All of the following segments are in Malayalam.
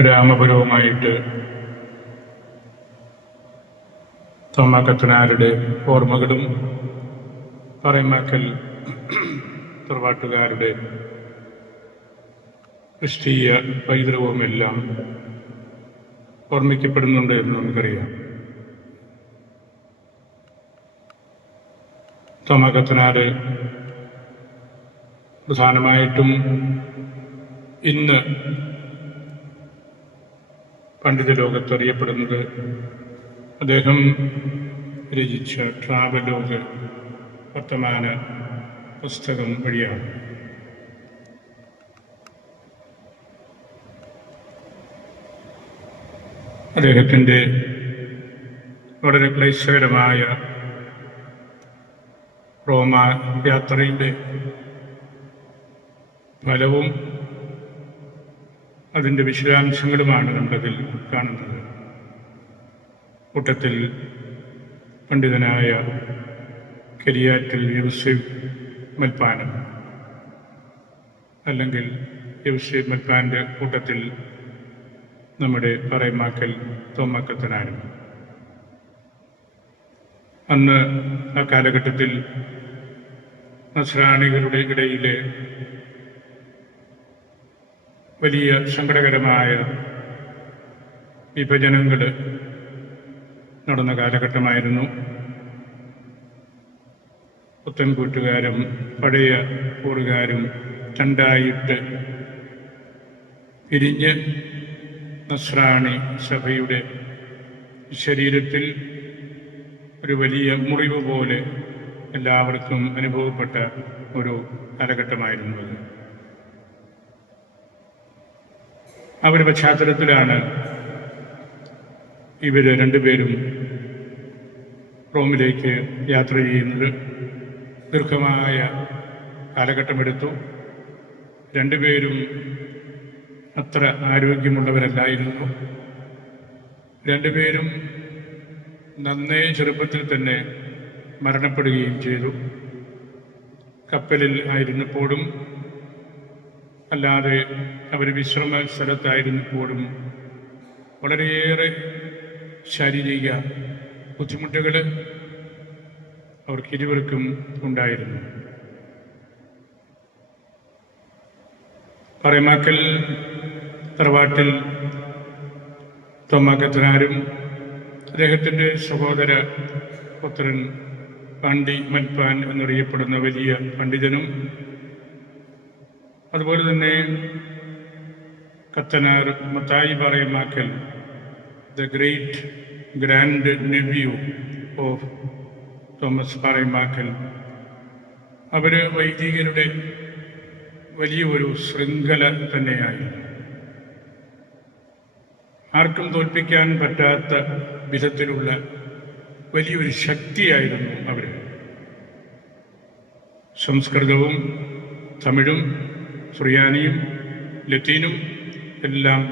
രാമപുരവുമായിട്ട് തോമാക്കത്തനാരുടെ ഓർമ്മകളും പറയമാക്കൽ തറവാട്ടുകാരുടെ ക്രിസ്തീയ പൈതൃകവുമെല്ലാം ഓർമ്മിക്കപ്പെടുന്നുണ്ട് എന്ന് നമുക്കറിയാം. തോമാക്കത്തനാര് പ്രധാനമായിട്ടും ഇന്ന് പണ്ഡിത ലോകത്ത് അറിയപ്പെടുന്നത് അദ്ദേഹം രചിച്ച ട്രാവലോഗ് വർത്തമാന പുസ്തകം വഴിയാണ്. അദ്ദേഹത്തിൻ്റെ വളരെ ക്ലേശകരമായ റോമ യാത്രയുടെ ഫലവും അതിൻ്റെ വിശദാംശങ്ങളുമാണ് നമ്മളതിൽ കാണുന്നത്. കൂട്ടത്തിൽ പണ്ഡിതനായ കരിയാറ്റിൽ യൂസഫ് മൽപ്പാനം, അല്ലെങ്കിൽ യൂസഫ് മൽപ്പാൻ്റെ കൂട്ടത്തിൽ നമ്മുടെ പറയമാക്കൽ തോമാക്കത്തനാരും. അന്ന് ആ കാലഘട്ടത്തിൽ നസ്രാണികളുടെ ഇടയിലെ വലിയ സങ്കടകരമായ വിഭജനങ്ങൾ നടന്ന കാലഘട്ടമായിരുന്നു. പുത്തൻകൂട്ടുകാരും പഴയ കൂറുകാരും രണ്ടായിട്ട് പിരിഞ്ഞ് നസ്രാണി സഭയുടെ ശരീരത്തിൽ ഒരു വലിയ മുറിവ് പോലെ എല്ലാവർക്കും അനുഭവപ്പെട്ട ഒരു കാലഘട്ടമായിരുന്നു അത്. ആ ഒരു പശ്ചാത്തലത്തിലാണ് ഇവർ രണ്ടുപേരും റോമിലേക്ക് യാത്ര ചെയ്യുന്നത്. ദീർഘമായ കാലഘട്ടമെടുത്തു. രണ്ടുപേരും അത്ര ആരോഗ്യമുള്ളവരല്ലായിരുന്നു. രണ്ടുപേരും നന്നേ ചെറുപ്പത്തിൽ തന്നെ മരണപ്പെടുകയും ചെയ്തു. കപ്പലിൽ ആയിരുന്നപ്പോഴും അല്ലാതെ അവർ വിശ്രമ സ്ഥലത്തായിരുന്നപ്പോഴും വളരെയേറെ ശാരീരിക ബുദ്ധിമുട്ടുകൾ അവർക്കിരുവർക്കും ഉണ്ടായിരുന്നു. പറയമാക്കൽ തറവാട്ടിൽ തോമാക്കത്തനാരും അദ്ദേഹത്തിൻ്റെ സഹോദര പുത്രൻ പാണ്ടി മൽപ്പാൻ എന്നറിയപ്പെടുന്ന വലിയ പണ്ഡിതനും, അതുപോലെ തന്നെ കത്തനാർ Mathai Paremmakkal, the great grand nephew of Thomas Paremmakkal, അവർ വൈദികരുടെ വലിയൊരു ശൃംഖല തന്നെയായിരുന്നു. ആർക്കും തോൽപ്പിക്കാൻ പറ്റാത്ത വിധത്തിലുള്ള വലിയൊരു ശക്തിയായിരുന്നു അവർ. സംസ്കൃതവും തമിഴും സുറിയാനിയും ലത്തീനും എല്ലാം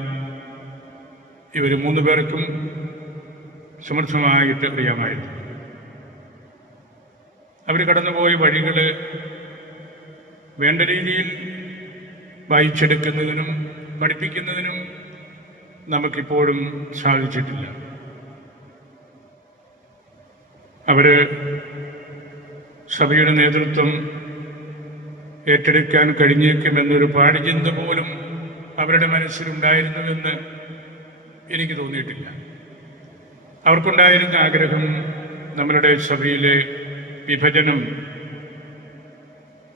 ഇവർ മൂന്ന് പേർക്കും സമർത്ഥമായിട്ട് അറിയാമായിരുന്നു. അവർ കടന്നുപോയ വഴികൾ വേണ്ട രീതിയിൽ വായിച്ചെടുക്കുന്നതിനും പഠിപ്പിക്കുന്നതിനും നമുക്കിപ്പോഴും സാധിച്ചിട്ടില്ല. അവർ സഭയുടെ നേതൃത്വം ഏറ്റെടുക്കാൻ കഴിഞ്ഞേക്കുമെന്നൊരു പാടിചിന്ത പോലും അവരുടെ മനസ്സിലുണ്ടായിരുന്നുവെന്ന് എനിക്ക് തോന്നിയിട്ടില്ല. അവർക്കുണ്ടായിരുന്ന ആഗ്രഹം നമ്മളുടെ സഭയിലെ വിഭജനം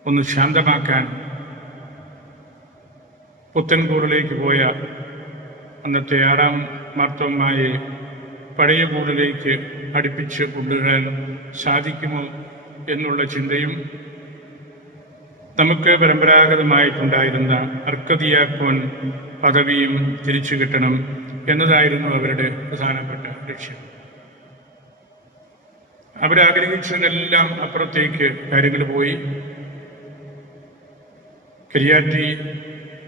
ഒന്ന് ശാന്തമാക്കാൻ, പുത്തൻകൂറിലേക്ക് പോയ അന്നത്തെ 6-ാം മാർത്തോമ്മായെ പഴയ കൂറിലേക്ക് അടുപ്പിച്ച് കൊണ്ടുവരാൻ സാധിക്കുമോ എന്നുള്ള ചിന്തയും, നമുക്ക് പരമ്പരാഗതമായിട്ടുണ്ടായിരുന്ന അർക്കദിയാക്കോൻ പദവിയും തിരിച്ചു കിട്ടണം എന്നതായിരുന്നു അവരുടെ പ്രധാനപ്പെട്ട ലക്ഷ്യം. അവരാഗ്രഹിച്ചതിനെല്ലാം അപ്പുറത്തേക്ക് കാര്യങ്ങൾ പോയി. കരിയാറ്റി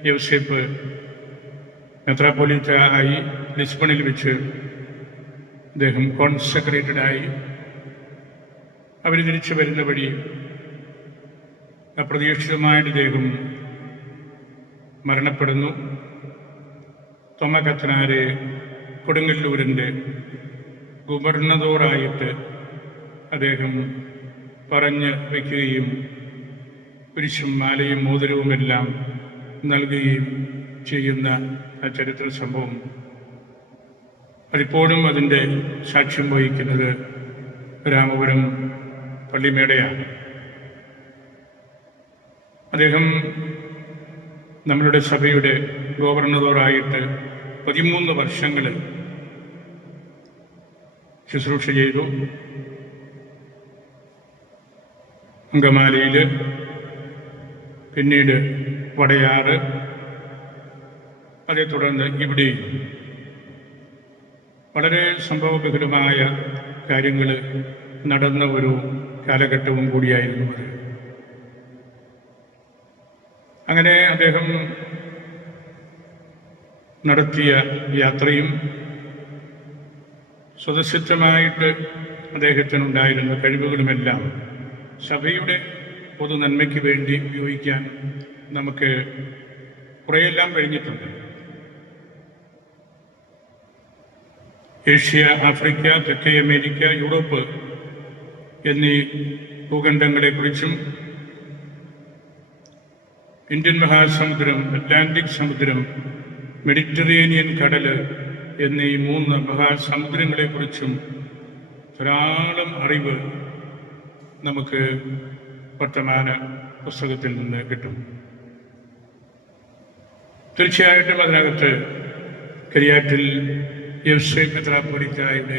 യൂസഫ് മെത്രാപ്പൊലീത്ത ആയി ലിസ്ബണിൽ വെച്ച് അദ്ദേഹം കോൺസെക്രേറ്റഡായി. അവർ തിരിച്ചു വരുന്ന വഴി അപ്രതീക്ഷിതമായിട്ട് അദ്ദേഹം മരണപ്പെടുന്നു. തോമ കത്തനാര് കൊടുങ്ങല്ലൂരിൻ്റെ ഗവർണറായിട്ട് അദ്ദേഹം പറഞ്ഞ് വയ്ക്കുകയും കുരിശും മാലയും മോതിരവുമെല്ലാം നൽകുകയും ചെയ്യുന്ന ആ ചരിത്ര സംഭവം അതിപ്പോഴും അതിൻ്റെ സാക്ഷ്യം വഹിക്കുന്നത് രാമപുരം പള്ളിമേടയാണ്. അദ്ദേഹം നമ്മളുടെ സഭയുടെ ഗവർണറായിട്ട് 13 വർഷങ്ങൾ ശുശ്രൂഷ ചെയ്തു. അങ്കമാലിയിൽ, പിന്നീട് വടയാറ്, അതേ തുടർന്ന് ഇവിടെയും വളരെ സംഭവബഹുലമായ കാര്യങ്ങൾ നടന്ന ഒരു കാലഘട്ടവും കൂടിയായിരുന്നു അത്. അങ്ങനെ അദ്ദേഹം നടത്തിയ യാത്രയും സ്വതസിദ്ധമായിട്ട് അദ്ദേഹത്തിനുണ്ടായിരുന്ന കഴിവുകളുമെല്ലാം സഭയുടെ പൊതു നന്മയ്ക്ക് വേണ്ടി ഉപയോഗിക്കാൻ നമുക്ക് കുറേയെല്ലാം കഴിഞ്ഞിട്ടുണ്ട്. ഏഷ്യ, ആഫ്രിക്ക, തെക്കേ അമേരിക്ക, യൂറോപ്പ് എന്നീ ഭൂഖണ്ഡങ്ങളെക്കുറിച്ചും ഇന്ത്യൻ മഹാസമുദ്രം, അറ്റ്ലാന്റിക് സമുദ്രം, മെഡിറ്ററേനിയൻ കടൽ എന്നീ 3 മഹാസമുദ്രങ്ങളെക്കുറിച്ചും ധാരാളം അറിവ് നമുക്ക് വർത്തമാന പുസ്തകത്തിൽ നിന്ന് കിട്ടും. തീർച്ചയായിട്ടും അതിനകത്ത് കരിയാറ്റിൽ യൗസേപ്പ് മെത്രാപ്പോലീത്തായുടെ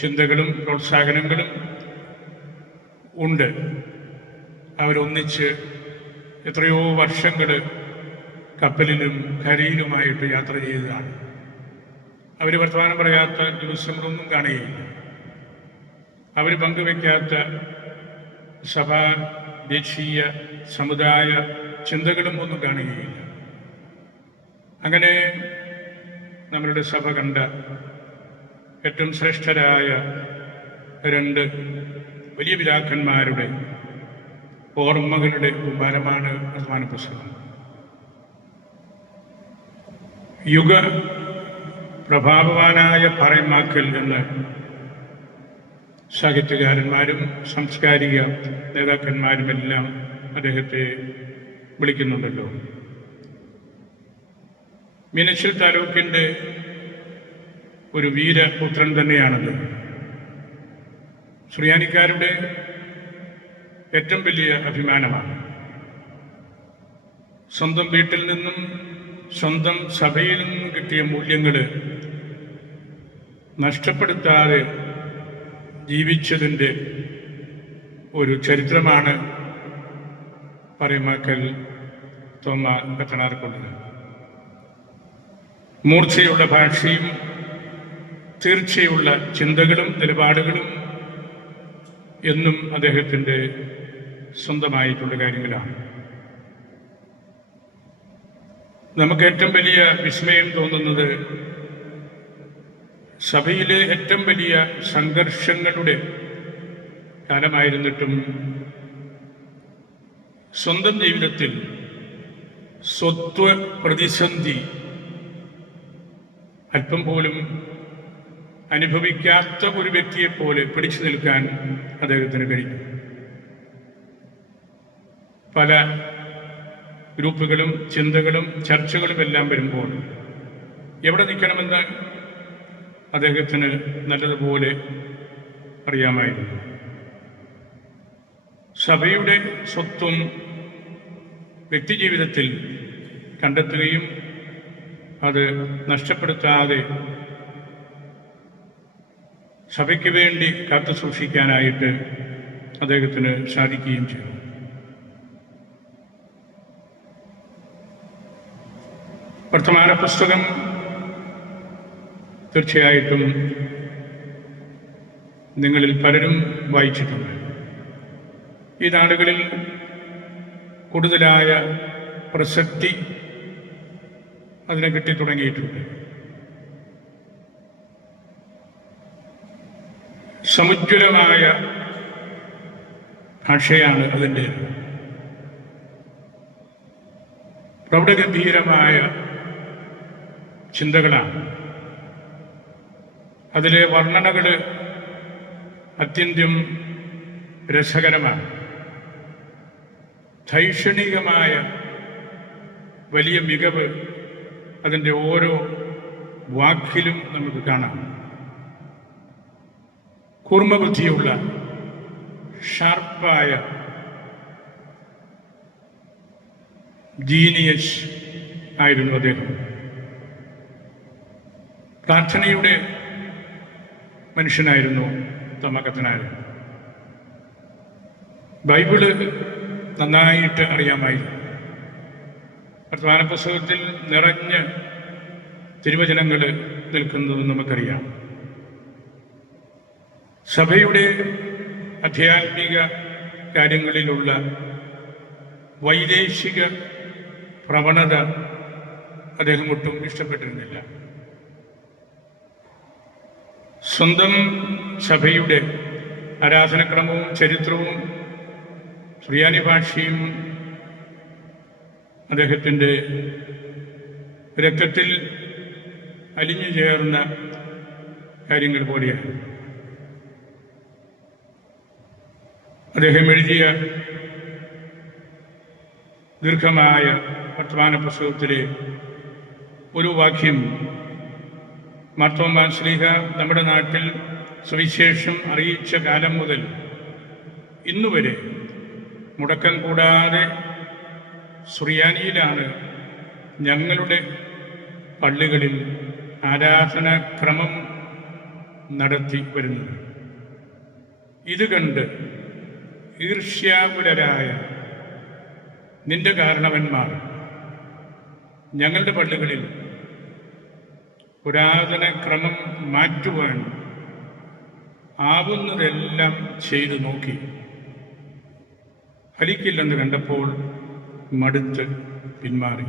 ചിന്തകളും പ്രോത്സാഹനങ്ങളും ഉണ്ട്. അവരൊന്നിച്ച് എത്രയോ വർഷങ്ങൾ കപ്പലിലും കരയിലുമായിട്ട് യാത്ര ചെയ്തതാണ്. അവർ വർത്തമാനം പറയാത്ത ദിവസങ്ങളൊന്നും കാണുകയില്ല. അവർ പങ്കുവയ്ക്കാത്ത സഭാ, ദേശീയ, സമുദായ ചിന്തകളും ഒന്നും കാണുകയില്ല. അങ്ങനെ നമ്മളുടെ സഭ കണ്ട ഏറ്റവും ശ്രേഷ്ഠരായ 2 വലിയ പിതാക്കന്മാരുടെ ഓർമ്മകളുടെ കുമ്പാരമാണ് വർത്തമാന പുസ്തകം. യുഗ പ്രഭാവവാനായ പറയമാക്കൽ എന്ന് സാഹിത്യകാരന്മാരും സാംസ്കാരിക നേതാക്കന്മാരുമെല്ലാം അദ്ദേഹത്തെ വിളിക്കുന്നുണ്ടല്ലോ. മീനച്ചിൽ താലൂക്കിൻ്റെ ഒരു വീരപുത്രൻ തന്നെയാണത്. സുറിയാനിക്കാരുടെ ഏറ്റവും വലിയ അഭിമാനമാണ്. സ്വന്തം വീട്ടിൽ നിന്നും സ്വന്തം സഭയിൽ നിന്നും കിട്ടിയ മൂല്യങ്ങൾ നഷ്ടപ്പെടുത്താതെ ജീവിച്ചതിൻ്റെ ഒരു ചരിത്രമാണ് പറയമാക്കൽ തോമ കത്തനാർക്കുള്ളത്. മൂർച്ചയുള്ള ഭാഷയും തീർച്ചയുള്ള ചിന്തകളും നിലപാടുകളും എന്നും അദ്ദേഹത്തിൻ്റെ സ്വന്തമായിട്ടുള്ള കാര്യങ്ങളാണ്. നമുക്ക് ഏറ്റവും വലിയ വിസ്മയം തോന്നുന്നത് സഭയിലെ ഏറ്റവും വലിയ സംഘർഷങ്ങളുടെ കാലമായിരുന്നിട്ടും സ്വന്തം ജീവിതത്തിൽ സ്വത്വ പ്രതിസന്ധി അല്പം പോലും അനുഭവിക്കാത്ത ഒരു വ്യക്തിയെപ്പോലെ പിടിച്ചു നിൽക്കാൻ അദ്ദേഹത്തിന് കഴിഞ്ഞു. പല ഗ്രൂപ്പുകളും ചിന്തകളും ചർച്ചകളും എല്ലാം വരുമ്പോൾ എവിടെ നിൽക്കണമെന്ന് അദ്ദേഹത്തിന് നല്ലതുപോലെ അറിയാമായിരുന്നു. സഭയുടെ സ്വത്വം വ്യക്തിജീവിതത്തിൽ കണ്ടെത്തുകയും അത് നഷ്ടപ്പെടുത്താതെ സഭയ്ക്ക് വേണ്ടി കാത്തു സൂക്ഷിക്കാനായിട്ട് അദ്ദേഹത്തിന് സാധിക്കുകയും ചെയ്തു. വർത്തമാന പുസ്തകം തീർച്ചയായിട്ടും നിങ്ങളിൽ പലരും വായിച്ചിട്ടുണ്ട്. ഈ നാടുകളിൽ കൂടുതലായ പ്രസക്തി അതിനെ കിട്ടിത്തുടങ്ങിയിട്ടുണ്ട്. സമുജ്വലമായ ഭാഷയാണ് അതിൻ്റെ, പ്രൗഢഗംഭീരമായ ചിന്തകളാണ്. അതിലെ വർണ്ണനകൾ അത്യന്തം രസകരമാണ്. ധൈഷണികമായ വലിയ മികവ് അതിൻ്റെ ഓരോ വാക്കിലും നമുക്ക് കാണാം. കൂർമ്മബുദ്ധിയുള്ള ഷാർപ്പായ ജീനിയസ് ആയിരുന്നു അദ്ദേഹം. പ്രാർത്ഥനയുടെ മനുഷ്യനായിരുന്നു തോമാക്കത്തനാർ. ബൈബിള് നന്നായിട്ട് അറിയാമായിരുന്നു. വർത്തമാന പുസ്തകത്തിൽ നിറഞ്ഞ് തിരുവചനങ്ങൾ നിൽക്കുന്നത് നമുക്കറിയാം. സഭയുടെ ആധ്യാത്മിക കാര്യങ്ങളിലുള്ള വൈദേശിക പ്രവണത അദ്ദേഹം ഒട്ടും ഇഷ്ടപ്പെട്ടിരുന്നില്ല. സ്വന്തം സഭയുടെ ആരാധനക്രമവും ചരിത്രവും സുറിയാനി ഭാഷയും അദ്ദേഹത്തിൻ്റെ രക്തത്തിൽ അലിഞ്ഞു ചേർന്ന കാര്യങ്ങൾ പോലെയാണ്. അദ്ദേഹം എഴുതിയ ദീർഘമായ വർത്തമാന പുസ്തകത്തിലെ ഒരു വാക്യം മാർത്തോമാ ശ്ലീഹ നമ്മുടെ നാട്ടിൽ സുവിശേഷം അറിയിച്ച കാലം മുതൽ ഇന്നുവരെ മുടക്കം കൂടാതെ സുറിയാനിയിലാണ് ഞങ്ങളുടെ പള്ളികളിൽ ആരാധനാക്രമം നടത്തി വരുന്നത്. ഇത് കണ്ട് ഈർഷ്യാകുലരായ നിന്റെ കാരണവന്മാർ ഞങ്ങളുടെ പള്ളികളിൽ പുരാതന ക്രമം മാറ്റുവാൻ ആവുന്നതെല്ലാം ചെയ്തു നോക്കി. ഫലിക്കില്ലെന്ന് കണ്ടപ്പോൾ മടുത്ത് പിന്മാറി.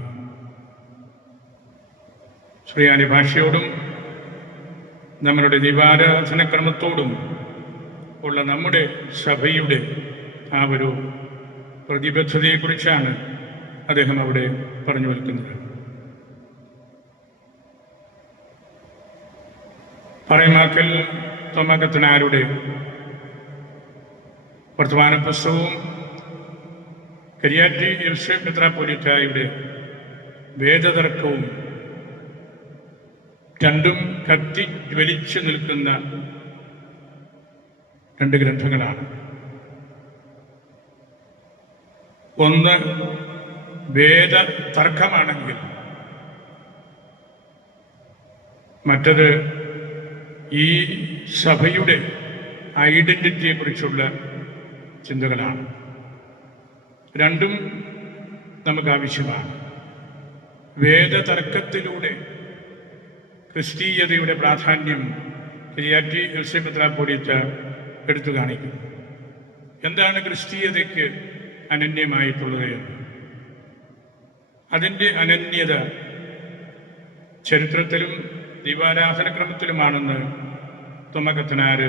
സുറിയാനി ഭാഷയോടും നമ്മളുടെ ദൈവാരാധനക്രമത്തോടും ഉള്ള നമ്മുടെ സഭയുടെ ആ ഒരു പ്രതിബദ്ധതയെക്കുറിച്ചാണ് അദ്ദേഹം അവിടെ പറഞ്ഞു വെക്കുന്നത്. പറയമാക്കൽ തോമാക്കത്തനാരുടെ വർത്തമാന പുസ്തകവും കരിയാറ്റി യോസേഫ് മെത്രാപ്പോലീത്തായുടെ വേദതർക്കവും രണ്ടും കത്തി ജ്വലിച്ചു നിൽക്കുന്ന രണ്ട് ഗ്രന്ഥങ്ങളാണ്. ഒന്ന് വേദ തർക്കമാണെങ്കിൽ മറ്റത് ഈ സഭയുടെ ഐഡന്റിറ്റിയെക്കുറിച്ചുള്ള ചിന്തകളാണ്. രണ്ടും നമുക്ക് ആവശ്യമാണ്. വേദതർക്കത്തിലൂടെ ക്രിസ്തീയതയുടെ പ്രാധാന്യം കരിയാറ്റി യോസേഫ് മെത്രാപ്പോലീത്ത എടുത്തു കാണിക്കും. എന്താണ് ക്രിസ്തീയതയ്ക്ക് അനന്യമായിട്ടുള്ളത്? അതിൻ്റെ അനന്യത ചരിത്രത്തിലും ദൈവാരാധനക്രമത്തിലുമാണെന്ന് തോമാക്കത്തനാർ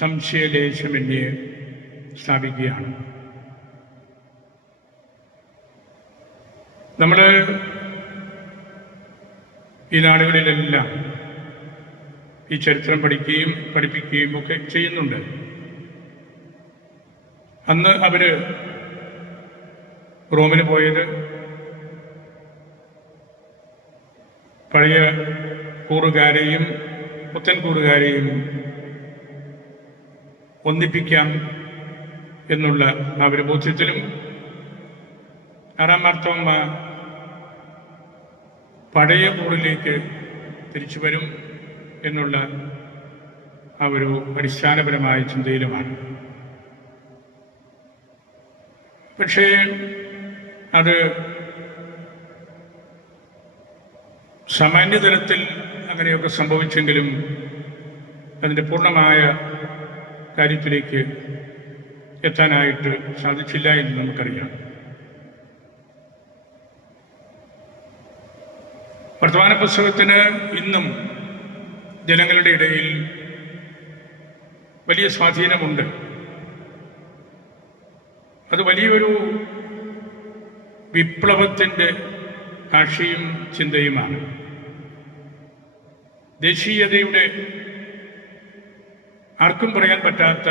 സംശയലേശമന്യേ സ്ഥാപിക്കുകയാണ്. നമ്മൾ ഈ നാടുകളിലെല്ലാം ഈ ചരിത്രം പഠിപ്പിക്കുകയും ഒക്കെ ചെയ്യുന്നുണ്ട്. അന്ന് അവര് റോമിന് പോയത് പഴയ കൂറുകാരെയും പുത്തൻ കൂറുകാരെയും ഒന്നിപ്പിക്കാം എന്നുള്ള ആ ഒരു ബോധ്യത്തിലും ആറാം മാർത്തോമ്മ പഴയ കൂറിലേക്ക് തിരിച്ചു വരും എന്നുള്ള ആ ഒരു അടിസ്ഥാനപരമായ ചിന്തയിലുമാണ്. പക്ഷേ അത് സാമാന്യതലത്തിൽ അങ്ങനെയൊക്കെ സംഭവിച്ചെങ്കിലും അതിൻ്റെ പൂർണ്ണമായ കാര്യത്തിലേക്ക് എത്താനായിട്ട് സാധിച്ചില്ല എന്ന് നമുക്കറിയാം. വർത്തമാന പുസ്തകത്തിന് ഇന്നും ജനങ്ങളുടെ ഇടയിൽ വലിയ സ്വാധീനമുണ്ട്. അത് വലിയൊരു വിപ്ലവത്തിൻ്റെ ഭാഷയും ചിന്തയുമാണ്. ദേശീയതയുടെ ആർക്കും പറയാൻ പറ്റാത്ത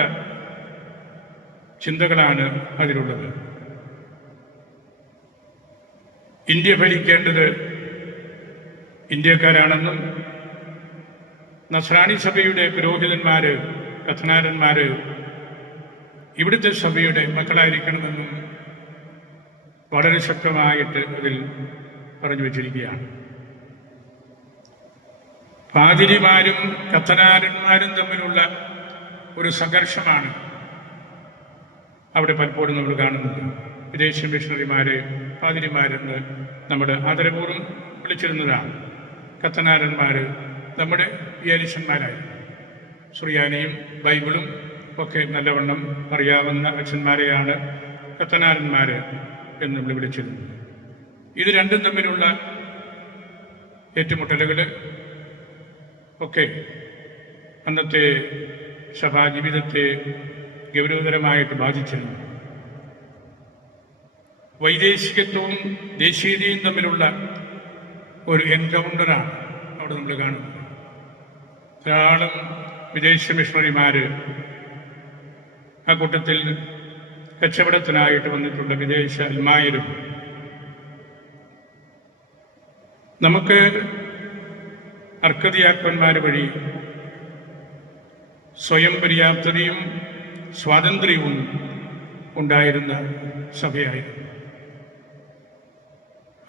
ചിന്തകളാണ് അതിലുള്ളത്. ഇന്ത്യ ഭരിക്കേണ്ടത് ഇന്ത്യക്കാരാണെന്നും നസ്രാണി സഭയുടെ പുരോഹിതന്മാര്, കഥനാരന്മാര് ഇവിടുത്തെ സഭയുടെ മക്കളായിരിക്കണമെന്നും വളരെ ശക്തമായിട്ട് അതിൽ പറഞ്ഞു വച്ചിരിക്കുകയാണ്. പാതിരിമാരും കഥനാരന്മാരും തമ്മിലുള്ള ഒരു സംഘർഷമാണ് അവിടെ പലപ്പോഴും നമ്മൾ കാണുന്നത്. വിദേശ മിഷണറിമാരെ പാതിരിമാരെന്ന് നമ്മൾ ആദരപൂർവ്വം വിളിച്ചിരുന്നതാണ്. കത്തനാരന്മാർ നമ്മുടെ വിയാരിഷന്മാരായിരുന്നു. സുറിയാനിയും ബൈബിളും ഒക്കെ നല്ലവണ്ണം അറിയാവുന്ന അച്ഛന്മാരെയാണ് കത്തനാരന്മാർ എന്ന് നമ്മൾ വിളിച്ചിരുന്നത്. ഇത് രണ്ടും തമ്മിലുള്ള ഏറ്റുമുട്ടലുകൾ ഒക്കെ അന്നത്തെ സഭാജീവിതത്തെ ഗൗരവതരമായിട്ട് ബാധിച്ചിരുന്നു. വൈദേശികത്വവും ദേശീയതയും തമ്മിലുള്ള ഒരു എൻകൗണ്ടറാണ് അവിടെ നമ്മൾ കാണുന്നത്. ധാരാളം വിദേശ മിഷണറിമാർ ആ കൂട്ടത്തിൽ കച്ചവടത്തിനായിട്ട് വന്നിട്ടുള്ള വിദേശ അൽമായരും. നമുക്ക് അർക്കതിയാക്കന്മാർ വഴി സ്വയം പര്യാപ്തതയും സ്വാതന്ത്ര്യവും ഉണ്ടായിരുന്ന സഭയായിരുന്നു.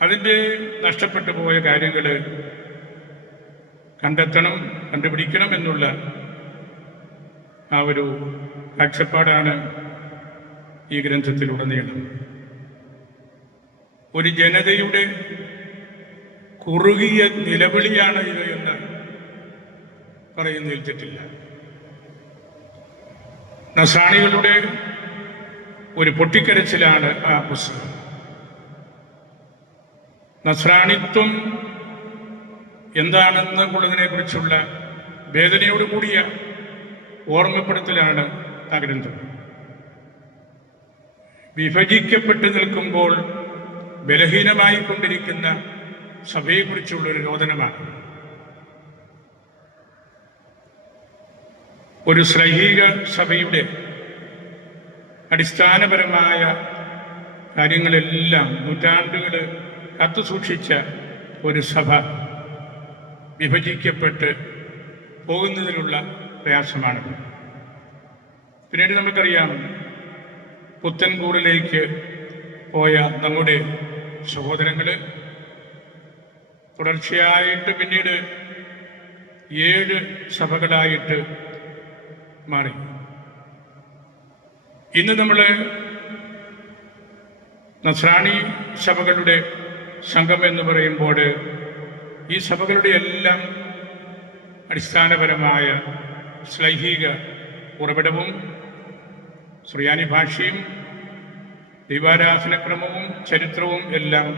അതിൻ്റെ നഷ്ടപ്പെട്ടു പോയ കാര്യങ്ങൾ കണ്ടെത്തണം, കണ്ടുപിടിക്കണം എന്നുള്ള ആ ഒരു കാഴ്ചപ്പാടാണ് ഈ ഗ്രന്ഥത്തിലുടനീളം. ഒരു ജനതയുടെ കുറുകിയ നിലവിളിയാണ് ഇത് എന്ന് പറയുന്നതിൽ തെറ്റില്ല. നസ്രാണികളുടെ ഒരു പൊട്ടിക്കരച്ചിലാണ് ആ പുസ്തകം. നസ്രാണിത്വം എന്താണെന്ന് ഉള്ളതിനെ കുറിച്ചുള്ള വേദനയോടുകൂടിയ ഓർമ്മപ്പെടുത്തലാണ് ആ ഗ്രന്ഥം. വിഭജിക്കപ്പെട്ടു നിൽക്കുമ്പോൾ ബലഹീനമായി കൊണ്ടിരിക്കുന്ന സഭയെക്കുറിച്ചുള്ളൊരു രോദനമാണ്. ഒരു ശ്ലൈഹിക സഭയുടെ അടിസ്ഥാനപരമായ കാര്യങ്ങളെല്ലാം നൂറ്റാണ്ടുകൾ കാത്തുസൂക്ഷിച്ച ഒരു സഭ വിഭജിക്കപ്പെട്ട് പോകുന്നതിനുള്ള പ്രയാസമാണ്. പിന്നീട് നമുക്കറിയാം, പുത്തൻകൂറിലേക്ക് പോയ നമ്മുടെ സഹോദരങ്ങൾ തുടർച്ചയായിട്ട് പിന്നീട് 7 സഭകളായിട്ട് മാറി. ഇന്ന് നമ്മൾ നസ്രാണി സഭകളുടെ സംഘം എന്ന് പറയുമ്പോൾ ഈ സഭകളുടെ എല്ലാം അടിസ്ഥാനപരമായ ശ്ലൈഹിക ഉറവിടവും സുറിയാനി ഭാഷയും ദൈവാരാധനക്രമവും ചരിത്രവും എല്ലാം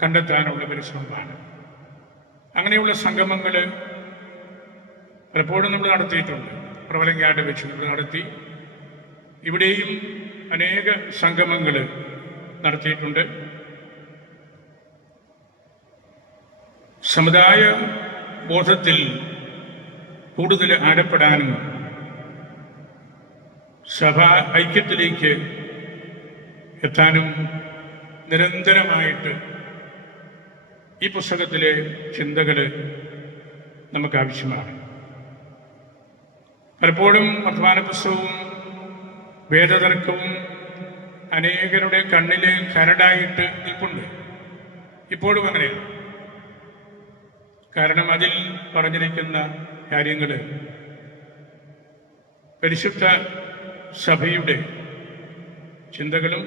കണ്ടെത്താനുള്ള പരിശ്രമമാണ്. അങ്ങനെയുള്ള സംഗമങ്ങൾ പലപ്പോഴും നമ്മൾ നടത്തിയിട്ടുണ്ട്. പ്രവലങ്ങാട് വെച്ച് നമ്മൾ നടത്തി. ഇവിടെയും അനേക സംഗമങ്ങൾ നടത്തിയിട്ടുണ്ട്. സമുദായ ബോധത്തിൽ കൂടുതൽ ആഴപ്പെടാനും സഭാ ഐക്യത്തിലേക്ക് എത്താനും നിരന്തരമായിട്ട് ഈ പുസ്തകത്തിലെ ചിന്തകൾ നമുക്ക് ആവശ്യമാണ്. പലപ്പോഴും വർത്തമാന പുസ്തകവും വേദതർക്കവും അനേകരുടെ കണ്ണിൽ കരടായിട്ട് നിൽപ്പുണ്ട്. ഇപ്പോഴും അങ്ങനെയാണ്. കാരണം അതിൽ പറഞ്ഞിരിക്കുന്ന കാര്യങ്ങൾ പരിശുദ്ധ സഭയുടെ ചിന്തകളും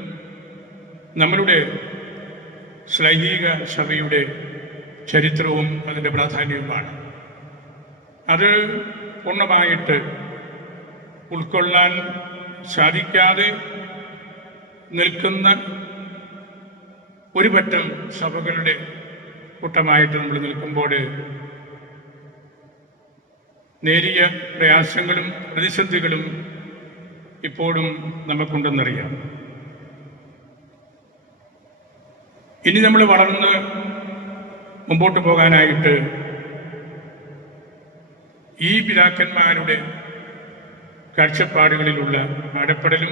നമ്മളുടെ ശ്ലൈഹിക സഭയുടെ ചരിത്രവും അതിൻ്റെ പ്രാധാന്യവുമാണ്. അത് പൂർണ്ണമായിട്ട് ഉൾക്കൊള്ളാൻ സാധിക്കാതെ നിൽക്കുന്ന ഒരു പറ്റം സഭകളുടെ കൂട്ടമായിട്ട് നമ്മൾ നിൽക്കുമ്പോൾ നേരിയ പ്രയാസങ്ങളും പ്രതിസന്ധികളും ഇപ്പോഴും നമുക്കുണ്ടെന്നറിയാം. ഇനി നമ്മൾ വളർന്ന് മുമ്പോട്ട് പോകാനായിട്ട് ഈ പിതാക്കന്മാരുടെ കാഴ്ചപ്പാടുകളിലുള്ള ആഴപ്പെടലും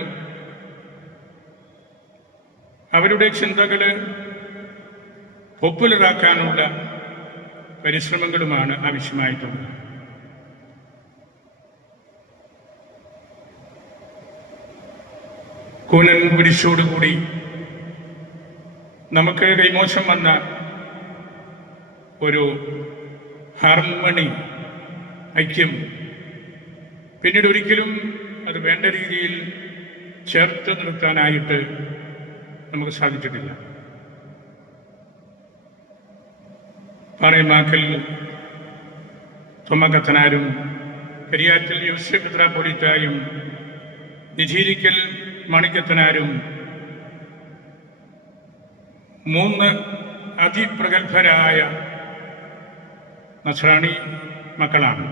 അവരുടെ ചിന്തകൾ പോപ്പുലറാക്കാനുള്ള പരിശ്രമങ്ങളുമാണ് ആവശ്യമായിട്ടുള്ളത്. കൂനൻ കുരിശോടുകൂടി നമുക്ക് കൈമോശം വന്ന ഒരു ഹാർമണി, ഐക്യം പിന്നീട് ഒരിക്കലും അത് വേണ്ട രീതിയിൽ ചേർത്ത് നിർത്താനായിട്ട് നമുക്ക് സാധിച്ചിട്ടില്ല. പാറേമാക്കൽ തൊമ്മക്കത്തനാരും കരിയാറ്റിൽ യൂസഫ് മെത്രാപ്പൊലീത്തായും നിധീരിക്കൽ മാണിക്കത്തനാരും 3 അതിപ്രഗത്ഭരായ നസ്രാണി മക്കളാണ്.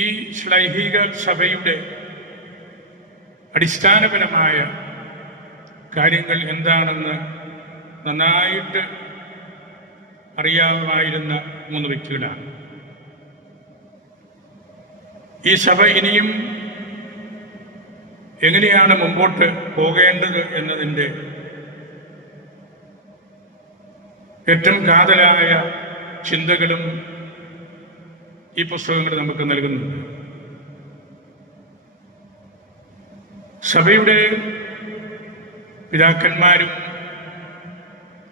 ഈ ശ്ലൈഹിക സഭയുടെ അടിസ്ഥാനപരമായ കാര്യങ്ങൾ എന്താണെന്ന് നന്നായിട്ട് അറിയാമായിരുന്ന 3 വ്യക്തികളാണ്. ഈ സഭ ഇനിയും എങ്ങനെയാണ് മുമ്പോട്ട് പോകേണ്ടത് എന്നതിൻ്റെ ഏറ്റവും കാതലായ ചിന്തകളും ഈ പുസ്തകങ്ങൾ നമുക്ക് നൽകുന്നുണ്ട്. സഭയുടെ പിതാക്കന്മാരും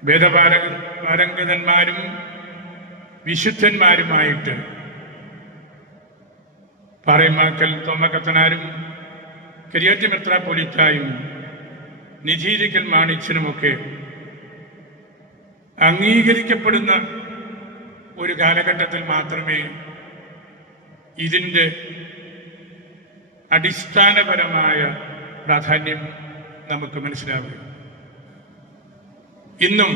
വേദപാരംഗതന്മാരും വിശുദ്ധന്മാരുമായിട്ട് പാറേമാക്കൽ തൊമ്മക്കത്തനാരും കരിയാറ്റ് മെത്രാപ്പൊലീത്തായും നിധീരിക്കൽ മാണിച്ചനുമൊക്കെ അംഗീകരിക്കപ്പെടുന്ന ഒരു കാലഘട്ടത്തിൽ മാത്രമേ ഇതിൻ്റെ അടിസ്ഥാനപരമായ പ്രാധാന്യം നമുക്ക് മനസ്സിലാവുക. ഇന്നും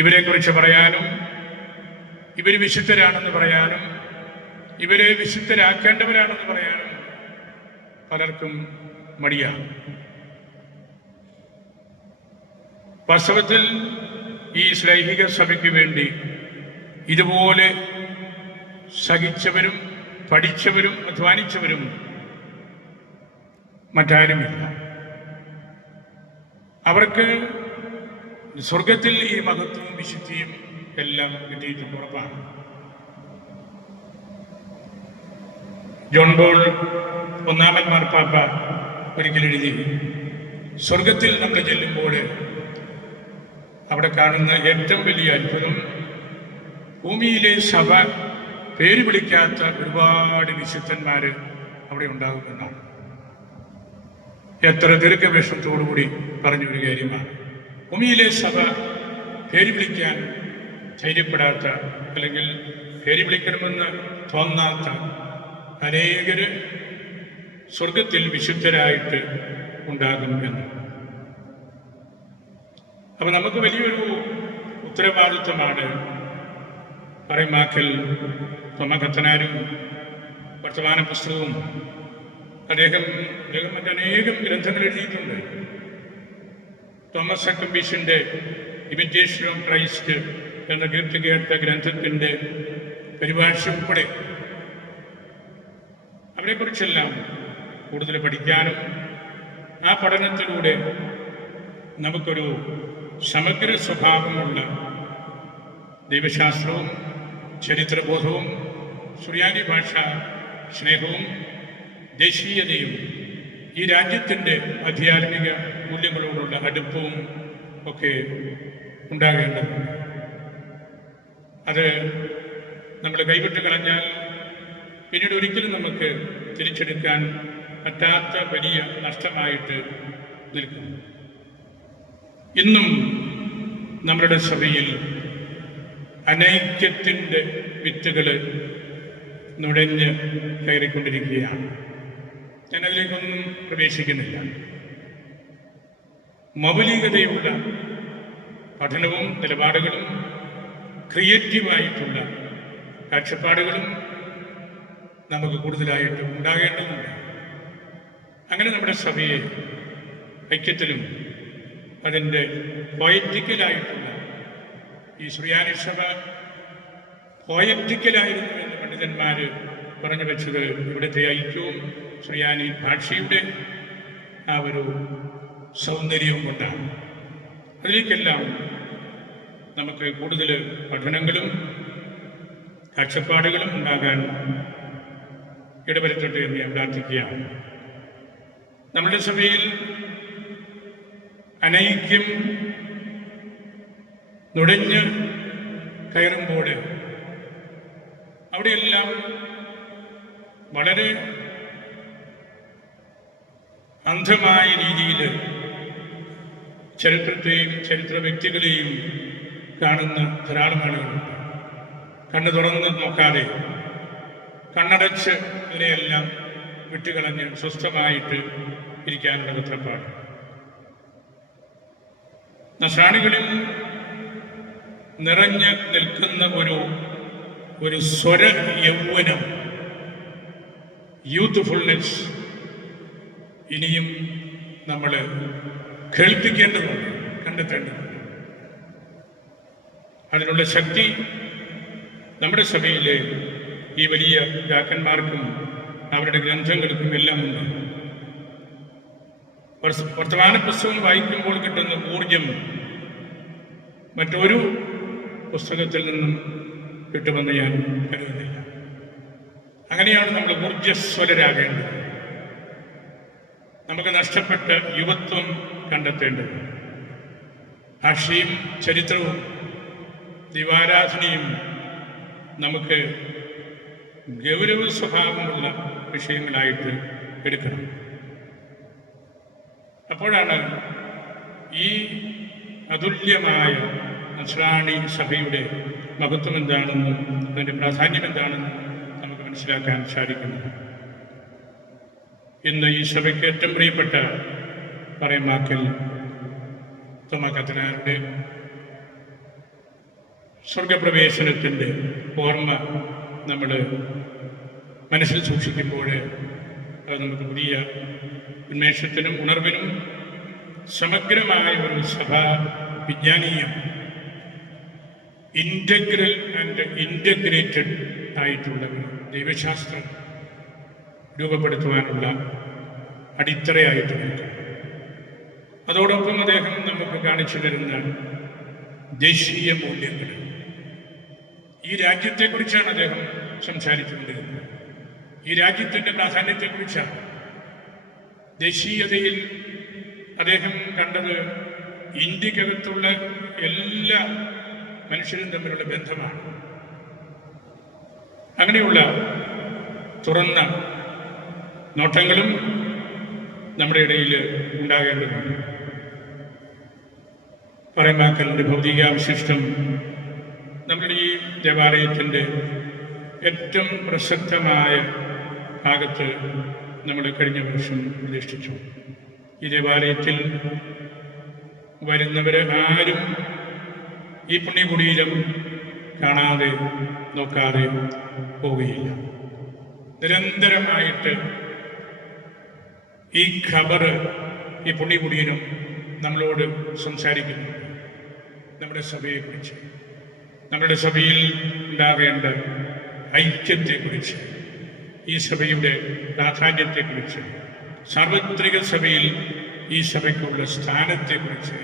ഇവരെക്കുറിച്ച് പറയാനും ഇവർ വിശുദ്ധരാണെന്ന് പറയാനും ഇവരെ വിശുദ്ധരാക്കേണ്ടവരാണെന്ന് പറയാനും പലർക്കും മടിയാണ്. വാസ്തവത്തിൽ ഈ ശ്ലൈഹിക സഭയ്ക്ക് വേണ്ടി ഇതുപോലെ സഹിച്ചവരും പഠിച്ചവരും അധ്വാനിച്ചവരും മറ്റാരുമില്ല. അവർക്ക് സ്വർഗത്തിൽ ഈ മഹത്വവും വിശുദ്ധിയും എല്ലാം കിട്ടിയിട്ടുണ്ട്, ഉറപ്പാണ്. ജോൺ പോൾ ഒന്നാമൻ മാർപ്പാപ്പ ഒരിക്കൽ എഴുതി, സ്വർഗത്തിൽ നമ്മൾ ചെല്ലുമ്പോൾ അവിടെ കാണുന്ന ഏറ്റവും വലിയ അത്ഭുതം ഭൂമിയിലെ സഭ പേര് വിളിക്കാത്ത ഒരുപാട് വിശുദ്ധന്മാർ അവിടെ ഉണ്ടാകുമെന്നാണ്. എത്ര ദീർഘവേഷത്തോടുകൂടി പറഞ്ഞൊരു കാര്യമാണ്. ഭൂമിയിലെ സഭ പേര് വിളിക്കാൻ ധൈര്യപ്പെടാത്ത അല്ലെങ്കിൽ പേര് വിളിക്കണമെന്ന് തോന്നാത്ത അനേകര് സ്വർഗത്തിൽ വിശുദ്ധരായിട്ട് ഉണ്ടാകും എന്ന്. അപ്പൊ നമുക്ക് വലിയൊരു ഉത്തരവാദിത്വമാണ് പാറേമാക്കൽ തൊമ്മക്കത്തനാരും വർത്തമാന പുസ്തകവും അദ്ദേഹം മറ്റനേകം ഗ്രന്ഥങ്ങൾ എഴുതിയിട്ടുണ്ട്. തോമസ് അക്കംബീഷിന്റെ ഇമിറ്റേഷൻ ഓഫ് ക്രൈസ്റ്റ് എന്ന കേട്ട ഗ്രന്ഥത്തിന്റെ പരിഭാഷ ഉൾപ്പെടെ അവരെക്കുറിച്ചെല്ലാം കൂടുതൽ പഠിക്കാനും ആ പഠനത്തിലൂടെ നമുക്കൊരു സമഗ്ര സ്വഭാവമുള്ള ദൈവശാസ്ത്രവും ചരിത്രബോധവും സുറിയാനി ഭാഷ സ്നേഹവും ദേശീയതയും ഈ രാജ്യത്തിൻ്റെ ആധ്യാത്മിക മൂല്യങ്ങളോടുള്ള അടുപ്പവും ഒക്കെ ഉണ്ടാകേണ്ടതുണ്ട്. അത് നമ്മൾ കൈവിട്ട് കളഞ്ഞാൽ പിന്നീട് ഒരിക്കലും നമുക്ക് തിരിച്ചെടുക്കാൻ പറ്റാത്ത വലിയ നഷ്ടമായിട്ട് നിൽക്കുന്നു. ഇന്നും നമ്മുടെ സഭയിൽ അനൈക്യത്തിൻ്റെ വിത്തുകൾ നുഴഞ്ഞ് കയറിക്കൊണ്ടിരിക്കുകയാണ്. ഞാനതിലേക്കൊന്നും പ്രവേശിക്കുന്നില്ല. മൗലികതയുള്ള പഠനവും നിലപാടുകളും ക്രിയേറ്റീവായിട്ടുള്ള കാഴ്ചപ്പാടുകളും നമുക്ക് കൂടുതലായിട്ട് ഉണ്ടാകേണ്ടതുണ്ട്. അങ്ങനെ നമ്മുടെ സഭയെ ഐക്യത്തിലും അതിൻ്റെ പോയറ്റിക്കലായിട്ടുള്ള ഈ സുറിയാനി സഭ പോയറ്റിക്കലായിരുന്നു എന്ന് പണ്ഡിതന്മാർ പറഞ്ഞു വെച്ചത് ഇവിടുത്തെ ഐക്യവും സുറിയാനി ഭാഷയുടെ ആ ഒരു സൗന്ദര്യവും കൊണ്ടാണ്. അതിലേക്കെല്ലാം നമുക്ക് കൂടുതൽ പഠനങ്ങളും കാഴ്ചപ്പാടുകളും ഉണ്ടാകാൻ ഇടവരുത്തട്ടെ എന്ന് ഞാൻ പ്രാർത്ഥിക്കുകയാണ്. നമ്മുടെ സഭയിൽ അനൈക്യം നുഴഞ്ഞ് കയറുമ്പോൾ അവിടെയെല്ലാം വളരെ അന്ധമായ രീതിയിൽ ചരിത്രത്തെയും ചരിത്ര വ്യക്തികളെയും കാണുന്ന ധാരാളം ആളുകളുണ്ട്. കണ്ണു തുറന്ന് നോക്കാതെ കണ്ണടച്ച് ഇതിനെയെല്ലാം വിട്ടുകളഞ്ഞ് സ്വസ്ഥമായിട്ട് ഇരിക്കാനുള്ള തത്രപ്പാട്. നസ്രാണികളിൽ നിറഞ്ഞു നിൽക്കുന്ന ഒരു സ്വര യൗവനം, യൂത്ത്ഫുൾനെസ് ഇനിയും നമ്മൾ കേൾപ്പിക്കേണ്ടതുണ്ട്, കണ്ടെത്തേണ്ടതുണ്ട്. അതിനുള്ള ശക്തി നമ്മുടെ സഭയിലെ ഈ വലിയ പിതാക്കന്മാർക്കും അവരുടെ ഗ്രന്ഥങ്ങൾക്കും എല്ലാം ഉണ്ട്. വർത്തമാന പുസ്തകം വായിക്കുമ്പോൾ കിട്ടുന്ന ഊർജം മറ്റൊരു പുസ്തകത്തിൽ നിന്നും കിട്ടുമെന്ന് ഞാൻ കരുതുന്നില്ല. അങ്ങനെയാണ് നമ്മൾ ഊർജസ്വലരാകേണ്ടത്. നമുക്ക് നഷ്ടപ്പെട്ട യുവത്വം കണ്ടെത്തേണ്ടത്. ഭാഷയും ചരിത്രവും ദൈവാരാധനയും നമുക്ക് ഗൗരവ സ്വഭാവമുള്ള വിഷയങ്ങളായിട്ട് എടുക്കണം. അപ്പോഴാണ് ഈ അതുല്യമായ നസ്രാണി സഭയുടെ മഹത്വം എന്താണെന്നും അതിൻ്റെ പ്രാധാന്യം എന്താണെന്നും നമുക്ക് മനസ്സിലാക്കാൻ സാധിക്കുന്നത്. ഇന്ന് ഈ സഭയ്ക്ക് ഏറ്റവും പ്രിയപ്പെട്ട പറയമാക്കൽ തോമാ കത്തനാരുടെ സ്വർഗപ്രവേശനത്തിൻ്റെ ഓർമ്മ നമ്മൾ മനസ്സിൽ സൂക്ഷിക്കുമ്പോൾ അത് നമുക്ക് പുതിയ ഉന്മേഷത്തിനും ഉണർവിനും സമഗ്രമായ ഒരു സഭാ വിജ്ഞാനീയം, ഇൻ്റഗ്രൽ ആൻഡ് ഇൻ്റഗ്രേറ്റഡ് ആയിട്ടുള്ള ഒരു ദൈവശാസ്ത്രം രൂപപ്പെടുത്തുവാനുള്ള അടിത്തറയായിട്ട് നിൽക്കും. അതോടൊപ്പം അദ്ദേഹം നമുക്ക് കാണിച്ചു തരുന്ന ദേശീയ മൂല്യങ്ങൾ, ഈ രാജ്യത്തെക്കുറിച്ചാണ് അദ്ദേഹം സംസാരിച്ചുകൊണ്ടിരുന്നത്. ഈ രാജ്യത്തിൻ്റെ പ്രാധാന്യത്തെക്കുറിച്ചാണ്. ദേശീയതയിൽ അദ്ദേഹം കണ്ടത് ഇന്ത്യക്കകത്തുള്ള എല്ലാ മനുഷ്യരും തമ്മിലുള്ള ബന്ധമാണ്. അങ്ങനെയുള്ള തുറന്ന നോട്ടങ്ങളും നമ്മുടെ ഇടയിൽ ഉണ്ടാകേണ്ടതുണ്ട്. പറയമാക്കലിൻ്റെ ഭൗതികാവശിഷ്ടം നമ്മുടെ ഈ ദേവാലയത്തിൻ്റെ ഏറ്റവും പ്രസക്തമായ ഭാഗത്ത് നമ്മൾ കഴിഞ്ഞ വർഷം പ്രതിഷ്ഠിച്ചു. ഈ ദേവാലയത്തിൽ വരുന്നവരെ ആരും ഈ പുണ്യകുടീരം കാണാതെ നോക്കാതെ പോവുകയില്ല. നിരന്തരമായിട്ട് ഈ ഖബറ്, ഈ പുണ്യകുടീരം നമ്മളോട് സംസാരിക്കുന്നു. നമ്മുടെ സഭയെക്കുറിച്ച്, നമ്മുടെ സഭയിൽ ഉണ്ടാകേണ്ട ഐക്യത്തെക്കുറിച്ച്, ഈ സഭയുടെ പ്രാധാന്യത്തെക്കുറിച്ച്, സാർവത്രിക സഭയിൽ ഈ സഭയ്ക്കുള്ള സ്ഥാനത്തെക്കുറിച്ച്,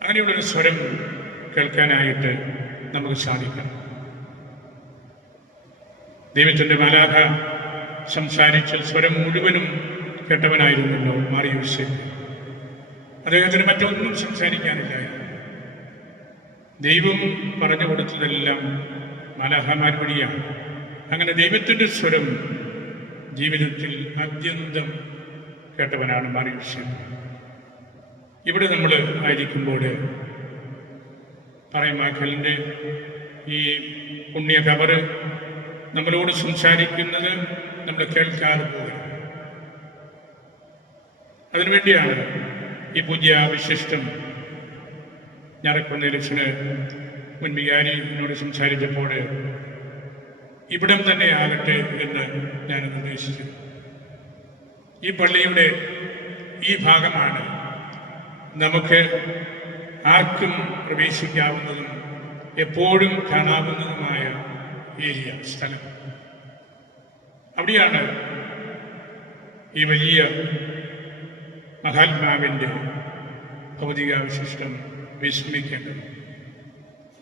അങ്ങനെയുള്ളൊരു സ്വരം കേൾക്കാനായിട്ട് നമുക്ക് സാധിക്കണം. ദൈവത്തിൻ്റെ മാലാഖ സംസാരിച്ച സ്വരം മുഴുവനും കേട്ടവനായിരുന്നല്ലോ മാറിയൂസ്. അദ്ദേഹത്തിന് മറ്റൊന്നും സംസാരിക്കാനില്ലായിരുന്നു. ദൈവം പറഞ്ഞു കൊടുത്തതെല്ലാം മാലാഖമാർ വഴിയാണ്. അങ്ങനെ ദൈവത്തിൻ്റെ സ്വരം ജീവിതത്തിൽ അത്യന്തം കേട്ടവനാണ് മാറിയൂസ്. ഇവിടെ നമ്മൾ ആയിരിക്കുമ്പോൾ പറയമാക്കലിൻ്റെ ഈ പുണ്യ ഖബറ് നമ്മളോട് സംസാരിക്കുന്നത് നമ്മൾ കേൾക്കാതെ പോകണം. അതിനുവേണ്ടിയാണ് ഈ പൂജ്യ വിശിഷ്ടം ഞാറക്കുന്നേലച്ഛന് മുൻ വികാരിയോട് സംസാരിച്ചപ്പോൾ ഇവിടം തന്നെ ആകട്ടെ എന്ന് ഞാൻ നിർദ്ദേശിച്ചു. ഈ പള്ളിയുടെ ഈ ഭാഗമാണ് നമുക്ക് ആർക്കും പ്രവേശിക്കാവുന്നതും എപ്പോഴും കാണാവുന്നതുമായ ഏരിയ, സ്ഥലം. അവിടെയാണ് ഈ വലിയ മഹാത്മാവിൻ്റെ ഭൗതികാവശിഷ്ടം വിസ്മരിക്കേണ്ടത്.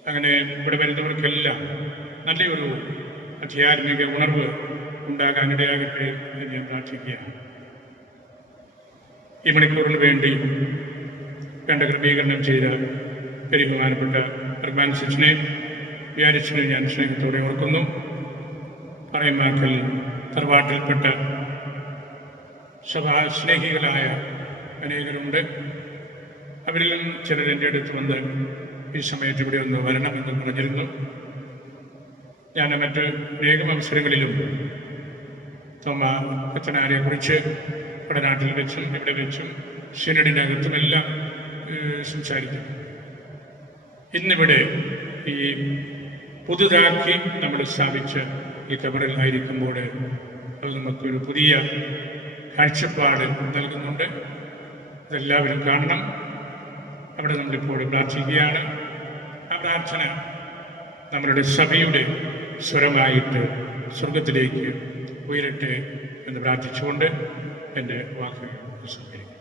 അങ്ങനെ ഇവിടെ വരുന്നവർക്കെല്ലാം നല്ലൊരു ആധ്യാത്മിക ഉണർവ് ഉണ്ടാകാനിടയാകട്ടെ എന്ന് ഞാൻ പ്രാർത്ഥിക്കുകയാണ്. ഈ മണിക്കൂറിന് വേണ്ടി വേണ്ട ക്രമീകരണം ചെയ്ത ബഹുമാനപ്പെട്ട പ്രധാന ശിക്ഷനെ വിചാരിച്ചതിനെ ഞാൻ സ്നേഹത്തോടെ ഓർക്കുന്നു. പറയമാക്കൽ തറവാട്ടിൽപ്പെട്ട സഭാ സ്നേഹികളായ അനേകരുണ്ട്. അവരിൽ ചിലർ എൻ്റെ അടുത്ത് വന്ന് ഈ സമയത്ത് ഇവിടെ ഒന്ന് വരണമെന്ന് പറഞ്ഞിരുന്നു. ഞാൻ മറ്റ് അനേകം അവസരങ്ങളിലും തോമാ പത്തനാരെക്കുറിച്ച് ഇവിടെ നാട്ടിൽ വെച്ചും ഇവിടെ വെച്ചും സിനഡിനകത്തുമെല്ലാം സംസാരിക്കും. ഇന്നിവിടെ ഈ പുതുതാക്കി നമ്മൾ സ്ഥാപിച്ച ഈ കബറിൽ ആയിരിക്കുമ്പോൾ അത് നമുക്കൊരു പുതിയ കാഴ്ചപ്പാട് നൽകുന്നുണ്ട്. അതെല്ലാവരും കാണണം. അവിടെ നമ്മളിപ്പോൾ പ്രാർത്ഥിക്കുകയാണ്. ആ പ്രാർത്ഥന നമ്മളുടെ സഭയുടെ സ്വരമായിട്ട് സ്വർഗത്തിലേക്ക് ഉയരട്ടെ എന്ന് പ്രാർത്ഥിച്ചുകൊണ്ട് എൻ്റെ വാക്കുകൾ സംഭരിക്കും.